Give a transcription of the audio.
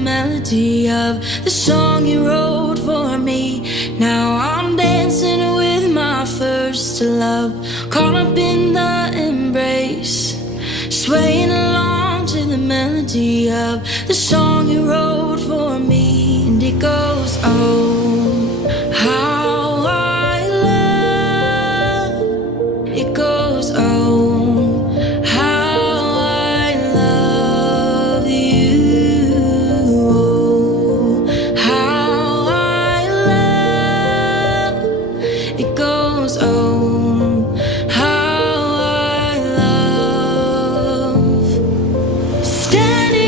melody of the song you wrote for me. Now I'm dancing with my first love, caught up in the embrace, swaying along to the melody of the song you wrote for me. And it goes, oh, how I love. It goes, oh, how I love you. Oh, how I love. It goes, oh, how I love. Standing